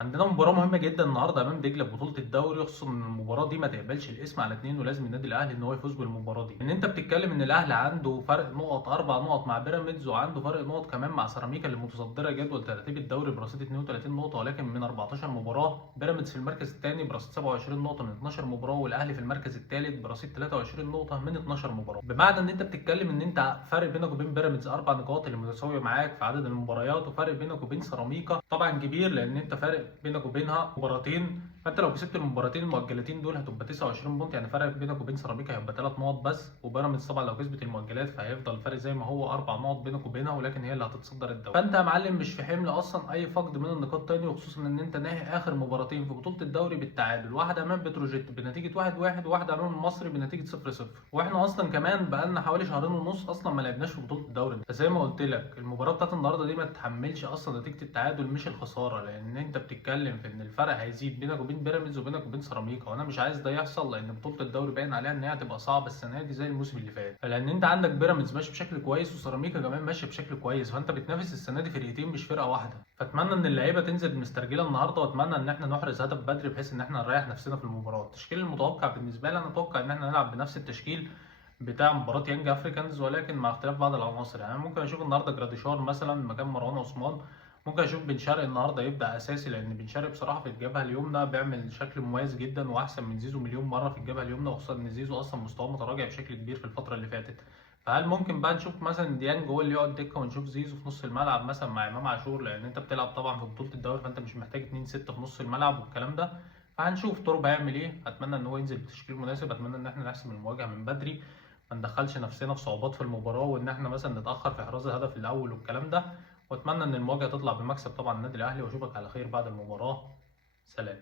عندنا مباراة مهمة جدًا النهارده أمام دجلة في بطولة الدوري، خصوصًا إن المباراة دي ما تقبلش القسم على 2 ولازم النادي الأهلي إن هو يفوز بالمباراة دي، إن أنت بتتكلم إن الأهلي عنده فرق نقط 4 نقط مع بيراميدز وعنده فرق نقط كمان مع سيراميكا اللي متصدرة جدول ترتيب الدوري برصيد 32 نقطة، ولكن من 14 مباراة، بيراميدز في المركز الثاني برصيد 27 نقطة من 12 مباراة، والأهلي في المركز الثالث برصيد 23 نقطة من 12 مباراة، بمعنى إن أنت بتتكلم إن أنت فرق بينك وبين بيراميدز 4 نقاط اللي متساوية معاك في عدد المباريات، وفرق بينك وبين سيراميكا طبعًا كبير لأن أنت فارق بينك وبينها مباراتين، فانت لو كسبت المباراتين المؤجلتين دول هتبقى 29 بونت، يعني فرق بينك وبين سيراميكا هيبقى 3 نقط بس، وبيراميدز طبعا لو كسبت المؤجلات فهيفضل الفرق زي ما هو 4 نقط بينك وبينها، ولكن هي اللي هتتصدر الدوري. فانت يا معلم مش في حمل اصلا اي فقد من النقاط تاني، وخصوصا ان انت ناهي اخر مباراتين في بطوله الدوري بالتعادل، واحده امام بتروجيت بنتيجه 1-1 وواحده امام المصري بنتيجه 0-0، واحنا اصلا كمان بقالنا حوالي شهرين ونص اصلا ما لعبناش في بطوله الدوري. فزي ما قلت لك المباراه بتاعت النهارده دي ما تتحملش اصلا نتيجه التعادل مش الخساره، لان انت بتتكلم في ان الفرق هيزيد بينك وبين بيراميدز وبينك وبين سيراميكا، وانا مش عايز ده يحصل لان بطوله الدوري باين عليها ان هي هتبقى صعبه السنه دي زي الموسم اللي فات، لان انت عندك بيراميدز ماشي بشكل كويس وسيراميكا كمان ماشي بشكل كويس، فانت بتنافس السنه دي فرقتين مش فرقه واحده. فاتمنى ان اللعيبه تنزل مسترجله النهارده، واتمنى ان احنا نحرز هدف بدري بحيث ان احنا نريح نفسنا في المباراه. التشكيل المتوقع بالنسبه لي انا اتوقع ان احنا نلعب بنفس التشكيل بتاع مباراه يانج افريكانز، ولكن مع اختلاف بعض العناصر. يعني ممكن اشوف النهارده جراديشار مثلا مكان مروان عثمان، ممكن اشوف بن شرقي النهارده يبدا اساسي، لان بن شرقي بصراحه في الجبهه اليمنى بيعمل شكل مميز جدا واحسن من زيزو مليون مره في الجبهه اليمنى، وخصوصا ان زيزو اصلا مستواه متراجع بشكل كبير في الفتره اللي فاتت. فهل ممكن بقى نشوف مثلا ديانج هو اللي يقعد دكه ونشوف زيزو في نص الملعب مثلا مع امام عاشور، لان انت بتلعب طبعا في بطوله الدوري فانت مش محتاج 2 6 في نص الملعب والكلام ده. فهنشوف تورب هيعمل ايه، اتمنى ان هو ينزل بتشكيل مناسب، اتمنى ان احنا نحسم المواجهه من بدري، ما ندخلش نفسنا في صعوبات في المباراه وان احنا مثلا نتاخر في احراز الهدف الاول والكلام ده، واتمنى ان المواجهه تطلع بمكسب طبعا النادي الاهلي، واشوفك على خير بعد المباراه. سلام.